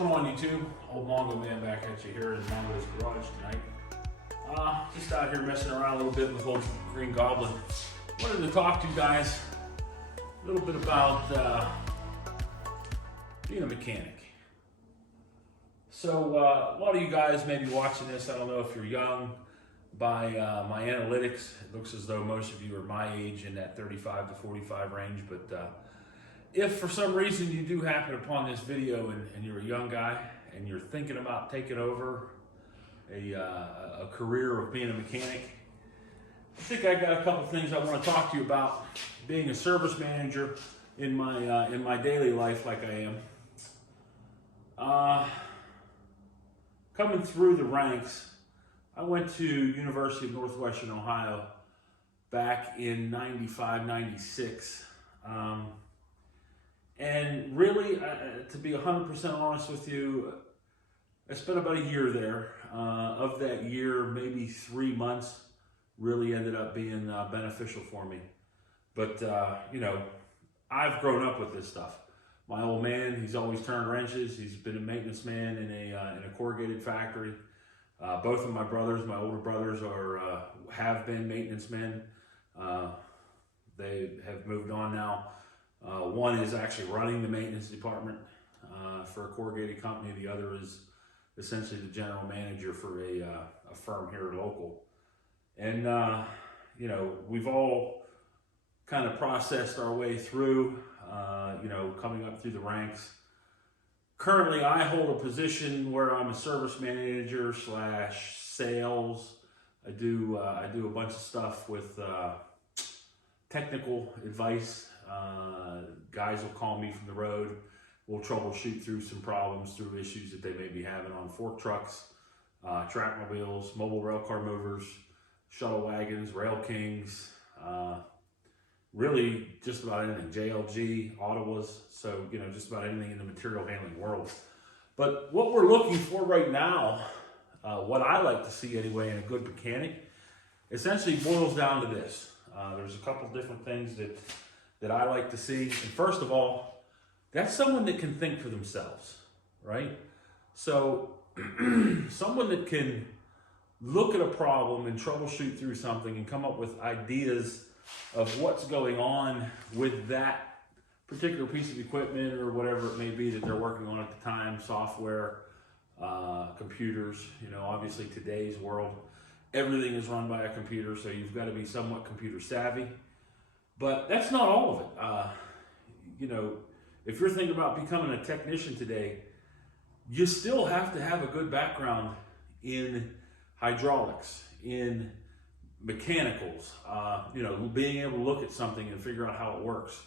going on, YouTube? Old Mongo man back at you here in Mongo's garage tonight. Just out here messing around a little bit with old Green Goblin. Wanted to talk to you guys a little bit about being a mechanic. So a lot of you guys may be watching this. I don't know if you're young. By my analytics, it looks as though most of you are my age, in that 35 to 45 range. But if for some reason you do happen upon this video and you're a young guy and you're thinking about taking over a career of being a mechanic, I think I got a couple things I want to talk to you about being a service manager in my daily life, like I am. Coming through the ranks, I went to University of Northwestern Ohio back in 95, 96. And really, to be 100% honest with you, I spent about a year there. Of that year, maybe 3 months really ended up being beneficial for me. But, you know, I've grown up with this stuff. My old man, he's always turned wrenches. He's been a maintenance man in a corrugated factory. Both of my brothers, my older brothers, have been maintenance men. They have moved on now. One is actually running the maintenance department for a corrugated company. The other is essentially the general manager for a firm here local. And, you know, we've all kind of processed our way through, you know, coming up through the ranks. Currently, I hold a position where I'm a service manager / sales. I do a bunch of stuff with technical advice. Guys will call me from the road. We'll troubleshoot through some problems, through issues that they may be having on fork trucks, trackmobiles, mobile rail car movers, shuttle wagons, rail kings, really just about anything, JLG, Ottawas, so, you know, just about anything in the material handling world. But what we're looking for right now, what I like to see anyway in a good mechanic, essentially boils down to this. There's a couple different things that I like to see. And first of all, that's someone that can think for themselves, right? So someone that can look at a problem and troubleshoot through something and come up with ideas of what's going on with that particular piece of equipment or whatever it may be that they're working on at the time, software, computers. You know, obviously today's world, everything is run by a computer, so you've got to be somewhat computer savvy. But that's not all of it. You know, if you're thinking about becoming a technician today, you still have to have a good background in hydraulics, in mechanicals, you know, being able to look at something and figure out how it works.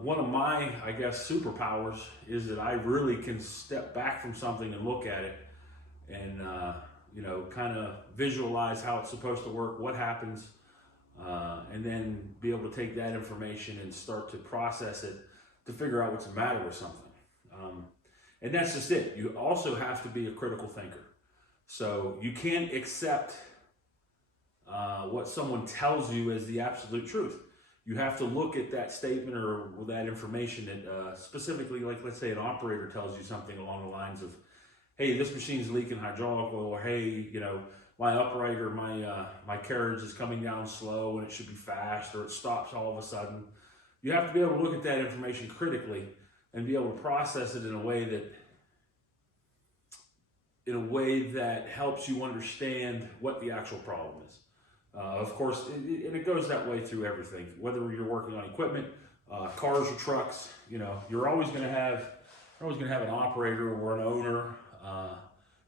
One of my, I guess, superpowers is that I really can step back from something and look at it and, you know, kind of visualize how it's supposed to work, what happens, and then be able to take that information and start to process it to figure out what's the matter with something. And that's just it. You also have to be a critical thinker. So you can't accept what someone tells you as the absolute truth. You have to look at that statement or that information that specifically, like let's say an operator tells you something along the lines of, hey, this machine's leaking hydraulic oil, or hey, you know, my upright or my carriage is coming down slow and it should be fast, or it stops all of a sudden. You have to be able to look at that information critically and be able to process it in a way that helps you understand what the actual problem is. Of course, and it goes that way through everything. Whether you're working on equipment, cars or trucks, you know, you're always going to have an operator or an owner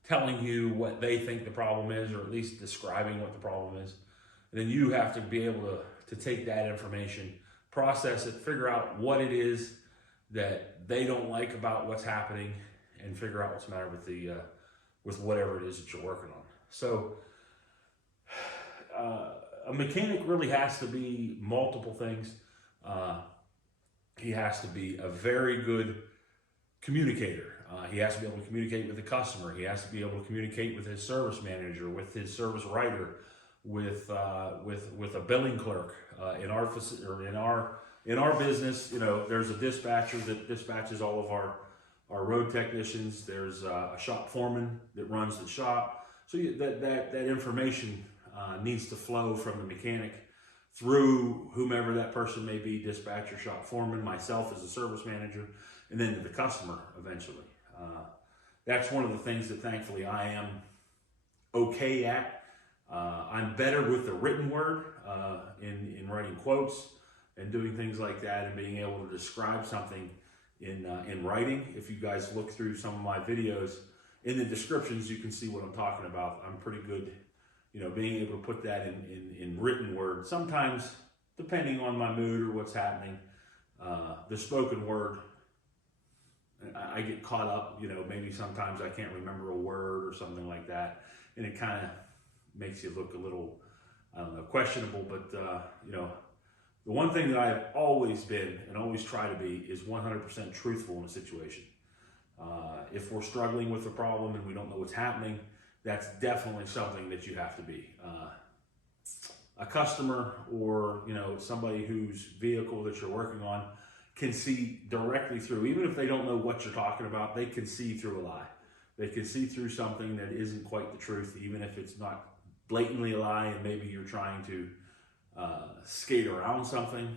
telling you what they think the problem is, or at least describing what the problem is. And then you have to be able to take that information, process it, figure out what it is that they don't like about what's happening, and figure out what's the matter with whatever it is that you're working on. So a mechanic really has to be multiple things. He has to be a very good communicator. He has to be able to communicate with the customer. He has to be able to communicate with his service manager, with his service writer, with a billing clerk. In our business, you know, there's a dispatcher that dispatches all of our road technicians. There's a shop foreman that runs the shop. So that information needs to flow from the mechanic through whomever that person may be, dispatcher, shop foreman, myself as a service manager, and then to the customer eventually. That's one of the things that thankfully I am okay at. I'm better with the written word in writing quotes and doing things like that, and being able to describe something in writing. If you guys look through some of my videos, in the descriptions you can see what I'm talking about. I'm pretty good, being able to put that in written word. Sometimes, depending on my mood or what's happening, the spoken word, I get caught up, maybe sometimes I can't remember a word or something like that, and it kind of makes you look a little, I don't know, questionable. But the one thing that I've always been and always try to be is 100% truthful in a situation. If we're struggling with a problem and we don't know what's happening, that's definitely something that you have to be. A customer or somebody whose vehicle that you're working on can see directly through, even if they don't know what you're talking about, they can see through a lie. They can see through something that isn't quite the truth, even if it's not blatantly a lie and maybe you're trying to skate around something.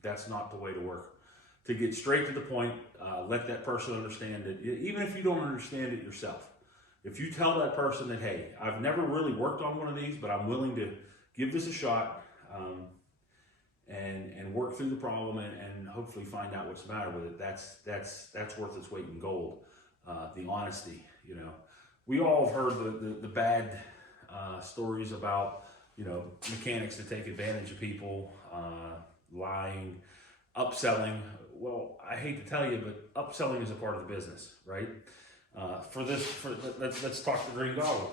That's not the way to work. To get straight to the point, let that person understand it, even if you don't understand it yourself. If you tell that person that, hey, I've never really worked on one of these, but I'm willing to give this a shot and work through the problem and hopefully find out what's the matter with it, that's worth its weight in gold. The honesty, we all have heard the bad stories about, mechanics that take advantage of people, lying, upselling. Well, I hate to tell you, but upselling is a part of the business, right? Let's talk to Green Goblin.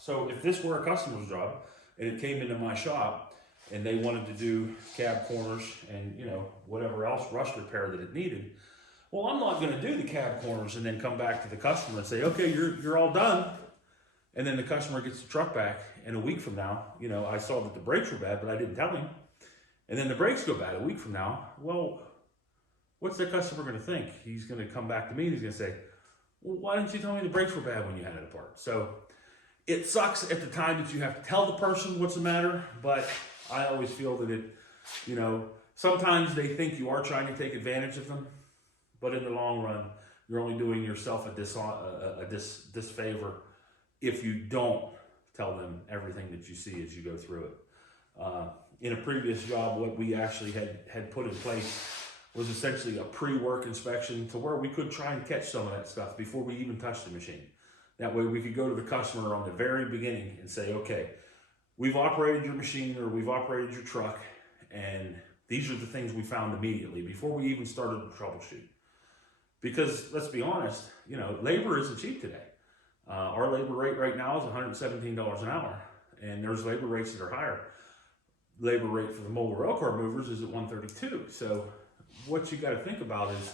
So if this were a customer's job and it came into my shop and they wanted to do cab corners and whatever else rust repair that it needed, well, I'm not going to do the cab corners and then come back to the customer and say, okay, you're all done. And then the customer gets the truck back, and a week from now, I saw that the brakes were bad, but I didn't tell him. And then the brakes go bad a week from now. Well, what's the customer going to think? He's going to come back to me and he's going to say, well, why didn't you tell me the brakes were bad when you had it apart? So it sucks at the time that you have to tell the person what's the matter, but I always feel that sometimes they think you are trying to take advantage of them, but in the long run, you're only doing yourself a disfavor if you don't tell them everything that you see as you go through it. In a previous job, what we actually had put in place was essentially a pre-work inspection to where we could try and catch some of that stuff before we even touched the machine. That way we could go to the customer on the very beginning and say, okay, we've operated your machine or we've operated your truck, and these are the things we found immediately before we even started to troubleshoot. Because let's be honest, labor isn't cheap today. Our labor rate right now is $117 an hour, and there's labor rates that are higher. Labor rate for the mobile railcar movers is at $132. So what you got to think about is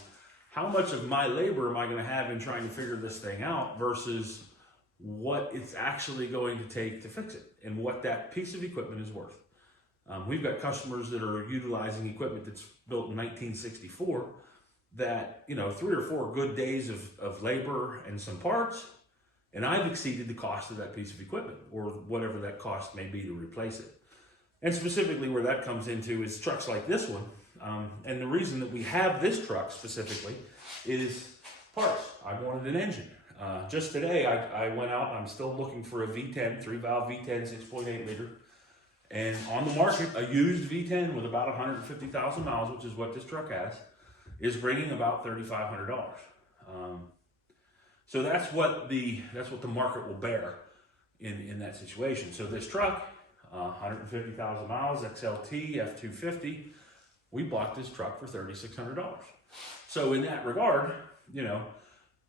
how much of my labor am I going to have in trying to figure this thing out versus what it's actually going to take to fix it and what that piece of equipment is worth. We've got customers that are utilizing equipment that's built in 1964 that, 3 or 4 good days of labor and some parts, and I've exceeded the cost of that piece of equipment or whatever that cost may be to replace it. And specifically where that comes into is trucks like this one. And the reason that we have this truck specifically is parts. I wanted an engine. Just today, I went out and I'm still looking for a V10, 3-valve V10, 6.8 liter. And on the market, a used V10 with about 150,000 miles, which is what this truck has, is bringing about $3,500. So that's what the market will bear in that situation. So this truck, 150,000 miles, XLT, F250, we bought this truck for $3,600. So in that regard,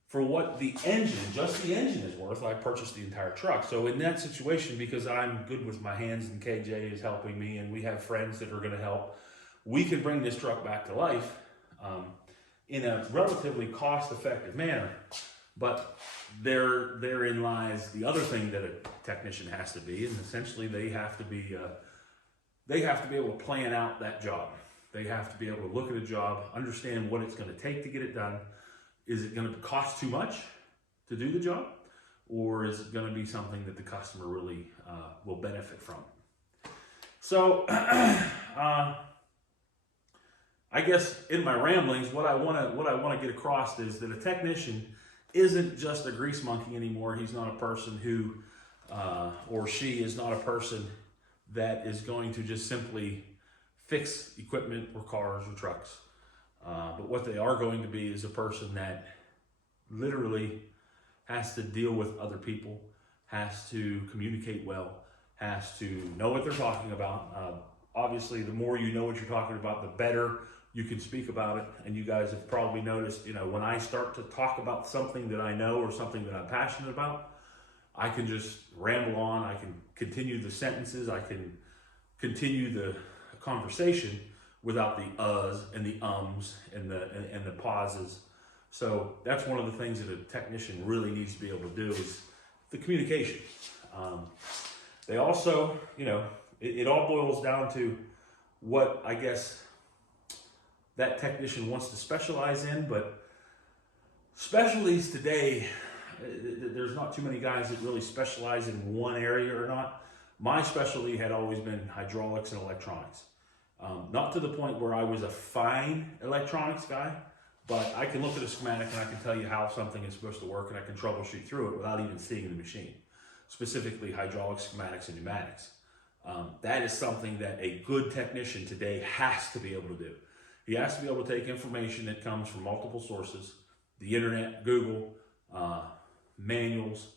for what the engine, just the engine is worth, I purchased the entire truck. So in that situation, because I'm good with my hands and KJ is helping me and we have friends that are going to help, we can bring this truck back to life in a relatively cost-effective manner. But therein lies the other thing that a technician has to be, and essentially they have to be able to plan out that job. They have to be able to look at a job, understand what it's going to take to get it done, Is it going to cost too much to do the job? Or is it going to be something that the customer really will benefit from? So, I guess in my ramblings, what I want to get across is that a technician isn't just a grease monkey anymore. He's not a person who, or she is not a person that is going to just simply fix equipment or cars or trucks. But what they are going to be is a person that literally has to deal with other people, has to communicate well, has to know what they're talking about. Obviously, the more you know what you're talking about, the better you can speak about it. And you guys have probably noticed, when I start to talk about something that I know or something that I'm passionate about, I can just ramble on. I can continue the sentences. I can continue the conversation without the uhs and the ums and the pauses. So that's one of the things that a technician really needs to be able to do is the communication. They also, it all boils down to what I guess that technician wants to specialize in, but specialties today, there's not too many guys that really specialize in one area or not. My specialty had always been hydraulics and electronics. Not to the point where I was a fine electronics guy, but I can look at a schematic and I can tell you how something is supposed to work, and I can troubleshoot through it without even seeing the machine, specifically hydraulics, schematics, and pneumatics. That is something that a good technician today has to be able to do. He has to be able to take information that comes from multiple sources, the internet, Google, manuals,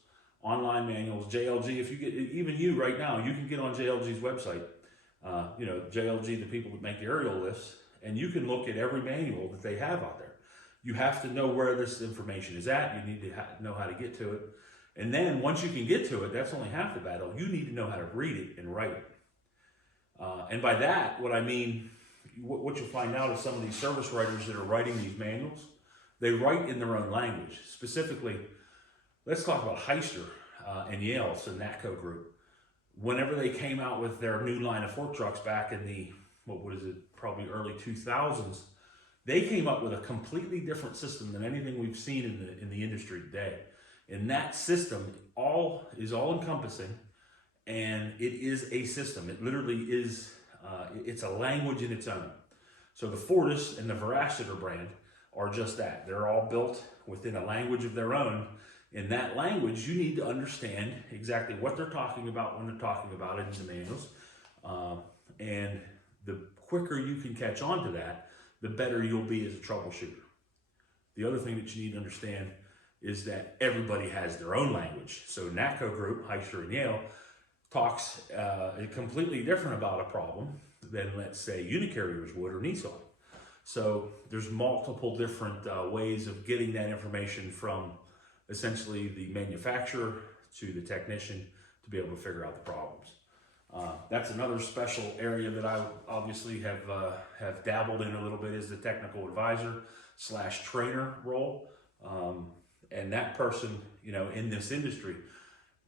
online manuals, JLG. If you get, even you right now, you can get on JLG's website, JLG, the people that make aerial lifts, and you can look at every manual that they have out there. You have to know where this information is at. You need to know how to get to it. And then once you can get to it, that's only half the battle. You need to know how to read it and write it. And by that, what I mean, what you'll find out is some of these service writers that are writing these manuals, they write in their own language. Specifically, let's talk about Heister and Yale, so NATCO group. Whenever they came out with their new line of fork trucks back in the, probably early 2000s, they came up with a completely different system than anything we've seen in the industry today. And that system is all encompassing, and it is a system. It literally is, it's a language in its own. So the Fortis and the Veraciter brand are just that. They're all built within a language of their own. In that language, you need to understand exactly what they're talking about when they're talking about it in the manuals. And the quicker you can catch on to that, the better you'll be as a troubleshooter. The other thing that you need to understand is that everybody has their own language. So NATCO group, Heister and Yale, talks completely different about a problem than, let's say, Unicarriers would or Nissan. So there's multiple different ways of getting that information from essentially the manufacturer to the technician to be able to figure out the problems. That's another special area that I obviously have dabbled in a little bit, is the technical advisor / trainer role. And that person, in this industry,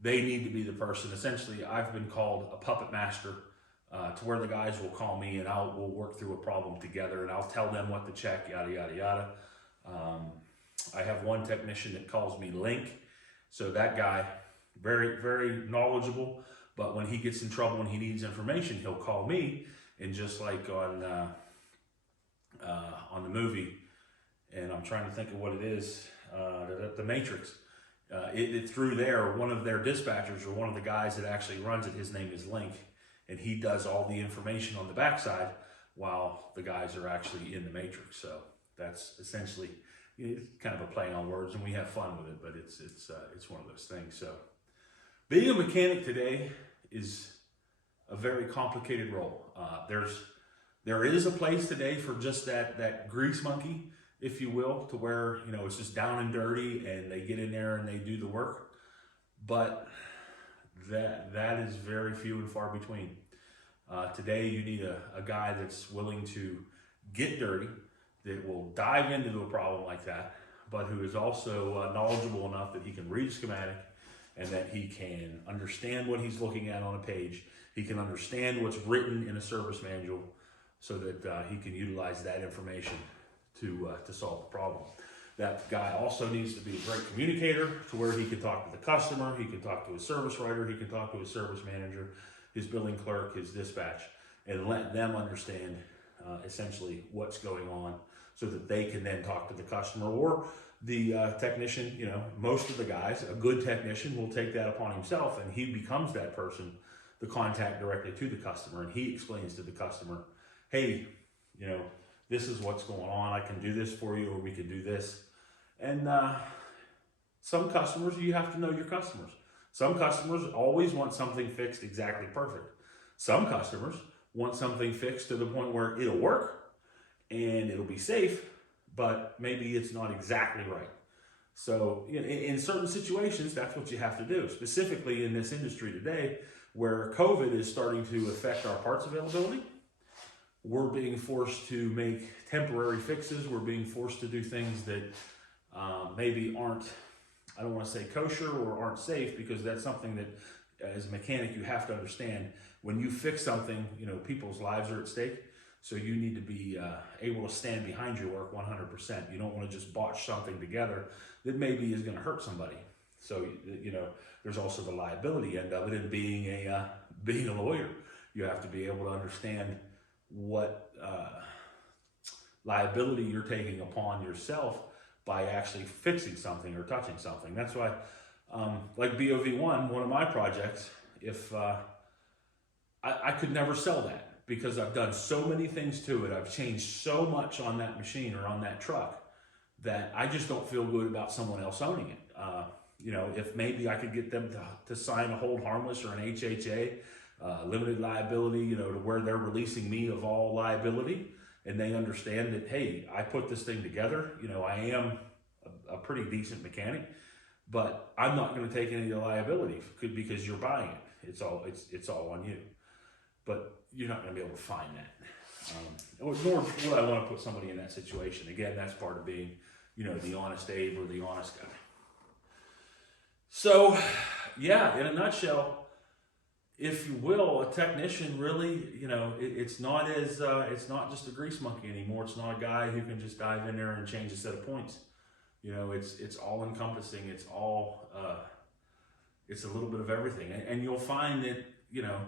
they need to be the person. Essentially, I've been called a puppet master, to where the guys will call me and we'll work through a problem together, and I'll tell them what to check, yada, yada, yada. I have one technician that calls me Link. So that guy, very, very knowledgeable, but when he gets in trouble, when he needs information, he'll call me. And just like on the movie, and I'm trying to think of what it is, the Matrix, through there, one of their dispatchers, or one of the guys that actually runs it, his name is Link, and he does all the information on the backside while the guys are actually in the Matrix. So that's essentially, it's kind of a play on words, and we have fun with it, but it's one of those things. So being a mechanic today is a very complicated role. There is a place today for just that grease monkey, if you will, to where, it's just down and dirty and they get in there and they do the work. But that is very few and far between. Today you need a guy that's willing to get dirty, that will dive into a problem like that, but who is also knowledgeable enough that he can read a schematic and that he can understand what he's looking at on a page. He can understand what's written in a service manual so that he can utilize that information to solve the problem. That guy also needs to be a great communicator to where he can talk to the customer, he can talk to his service writer, he can talk to his service manager, his billing clerk, his dispatch, and let them understand essentially what's going on so that they can then talk to the customer or the technician. You know, most of the guys, a good technician will take that upon himself and he becomes that person, the contact directly to the customer, and he explains to the customer, hey, you know, this is what's going on, I can do this for you, or we can do this. And some customers, you have to know your customers. Some customers always want something fixed exactly perfect. Some customers want something fixed to the point where it'll work and it'll be safe, but maybe it's not exactly right. So you know, in certain situations, that's what you have to do, specifically in this industry today, where COVID is starting to affect our parts availability. We're being forced to make temporary fixes. We're being forced to do things that maybe aren't, I don't want to say kosher or aren't safe, because that's something that as a mechanic you have to understand. When you fix something, you know, people's lives are at stake. So you need to be able to stand behind your work 100%. You don't want to just botch something together that maybe is going to hurt somebody. So, you know, there's also the liability end of it. And being a lawyer, you have to be able to understand what liability you're taking upon yourself by actually fixing something or touching something. That's why, like BOV1, one of my projects, if I could never sell that because I've done so many things to it. I've changed so much on that machine or on that truck that I just don't feel good about someone else owning it. You know, if maybe I could get them to sign a hold harmless or an HHA, limited liability, you know, to where they're releasing me of all liability, and they understand that, hey, I put this thing together, you know, I am a pretty decent mechanic, but I'm not going to take any of the liability because you're buying it. It's all on you. But you're not going to be able to find that. Nor would I want to put somebody in that situation. Again, that's part of being, you know, the honest Abe or the honest guy. So, yeah, in a nutshell, if you will, a technician really, you know, it's not just a grease monkey anymore. It's not a guy who can just dive in there and change a set of points. You know, it's all encompassing. It's all, it's a little bit of everything. And you'll find that, you know,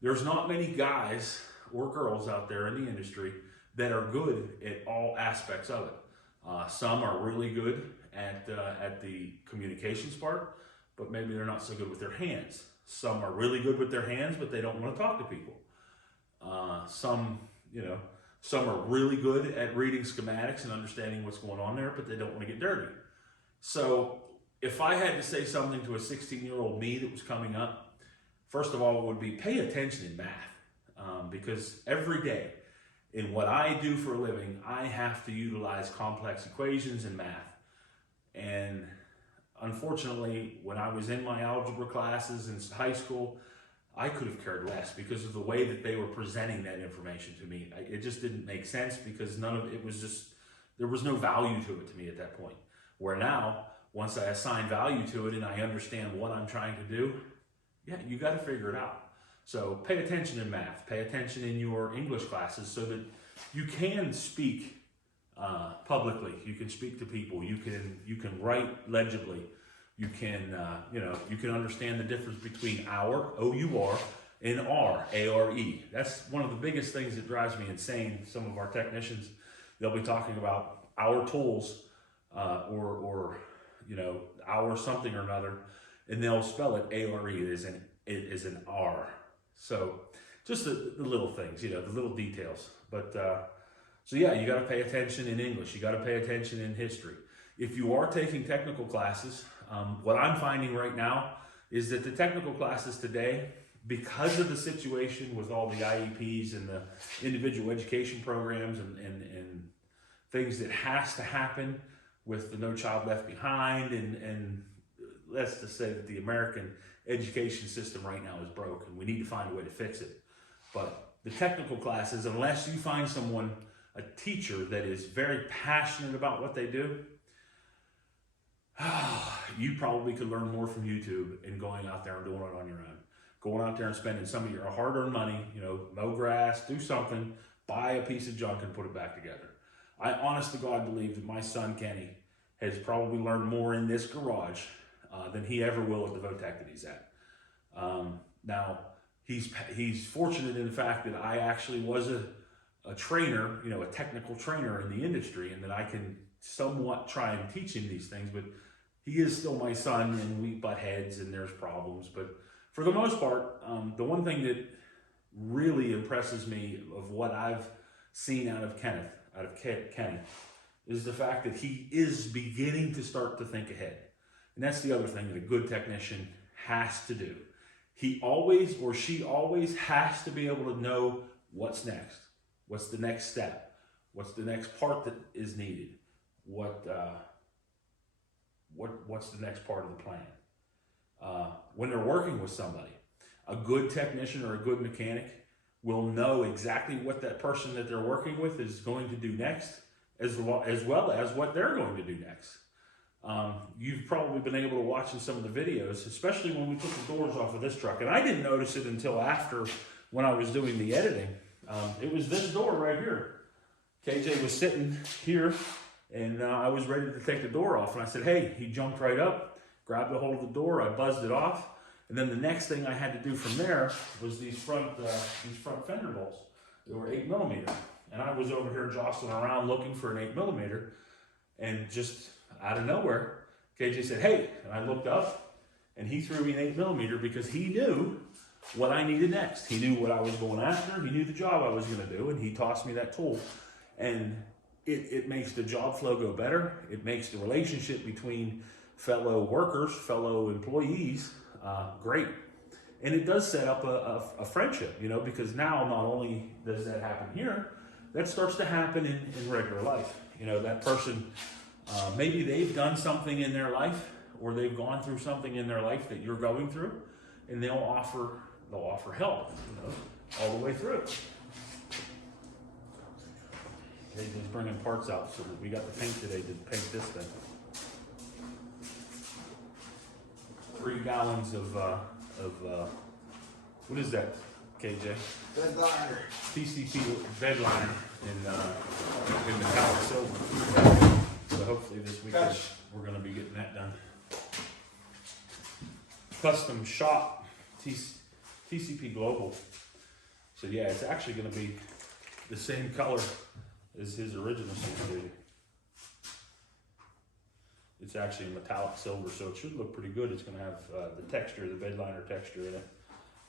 there's not many guys or girls out there in the industry that are good at all aspects of it. Some are really good at the communications part, but maybe they're not so good with their hands. Some are really good with their hands, but they don't want to talk to people. Some are really good at reading schematics and understanding what's going on there, but they don't want to get dirty. So if I had to say something to a 16-year-old me that was coming up, first of all, it would be pay attention in math, because every day in what I do for a living, I have to utilize complex equations and math. And unfortunately, when I was in my algebra classes in high school, I could have cared less because of the way that they were presenting that information to me. It just didn't make sense because there was no value to it to me at that point. Where now, once I assign value to it and I understand what I'm trying to do, yeah, you got to figure it out. So pay attention in math, pay attention in your English classes so that you can speak publicly. You can speak to people. You can write legibly. You can you can understand the difference between our O-U-R and R A-R-E. That's one of the biggest things that drives me insane. Some of our technicians, they'll be talking about our tools or our something or another, and they'll spell it A-R-E. It is an R. So just the little things, the little details. But so yeah, you got to pay attention in English. You got to pay attention in history. If you are taking technical classes, what I'm finding right now is that the technical classes today, because of the situation with all the IEPs and the individual education programs and things that has to happen with the No Child Left Behind, and let's just say that the American education system right now is broken. We need to find a way to fix it. But the technical classes, unless you find someone, a teacher that is very passionate about what they do, you probably could learn more from YouTube and going out there and doing it on your own. Going out there and spending some of your hard-earned money, mow grass, do something, buy a piece of junk and put it back together. I honest to God believe that my son Kenny has probably learned more in this garage than he ever will at the Votech that he's at. Now, he's fortunate in the fact that I actually was a trainer, a technical trainer in the industry, and that I can somewhat try and teach him these things, but he is still my son, and we butt heads and there's problems. But for the most part, the one thing that really impresses me of what I've seen out of Kenny, is the fact that he is beginning to start to think ahead. And that's the other thing that a good technician has to do. He always, or she always, has to be able to know what's next. What's the next step? What's the next part that is needed? What's the next part of the plan? When they're working with somebody, a good technician or a good mechanic will know exactly what that person that they're working with is going to do next, as well as what they're going to do next. You've probably been able to watch in some of the videos, especially when we took the doors off of this truck. And I didn't notice it until after, when I was doing the editing. It was this door right here. KJ was sitting here, and I was ready to take the door off. And I said, hey, he jumped right up, grabbed a hold of the door, I buzzed it off. And then the next thing I had to do from there was these front fender bolts. They were 8mm. And I was over here jostling around looking for an 8mm. And just out of nowhere, KJ said, hey, and I looked up, and he threw me an 8mm because he knew what I needed next. He knew what I was going after. He knew the job I was going to do, and he tossed me that tool. And it makes the job flow go better. It makes the relationship between fellow workers, fellow employees, great. And it does set up a friendship, because now not only does that happen here, that starts to happen in regular life. That person, maybe they've done something in their life, or they've gone through something in their life that you're going through, and they'll offer help, all the way through. They're just bringing parts out, so we got the paint today to paint this thing. 3 gallons of what is that, KJ? Bed liner. PCP bed liner in metallic silver. So hopefully this weekend we're going to be getting that done. Custom shop TCP Global. So yeah, it's actually going to be the same color as his original Super. It's actually metallic silver, so it should look pretty good. It's going to have the texture, the bed liner texture in it.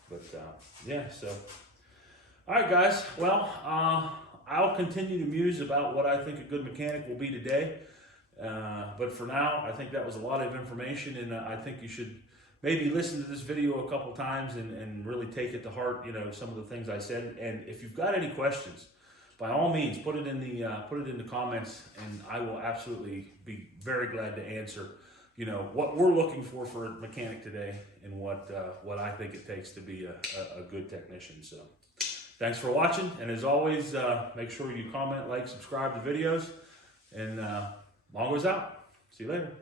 But yeah, so. All right, guys. Well, I'll continue to muse about what I think a good mechanic will be today. But for now, I think that was a lot of information, and I think you should maybe listen to this video a couple times and really take it to heart, some of the things I said. And if you've got any questions, by all means, put it in the comments, and I will absolutely be very glad to answer, what we're looking for a mechanic today, and what I think it takes to be a good technician. So, thanks for watching, and as always, make sure you comment, like, subscribe to videos, and Mongo's out. See you later.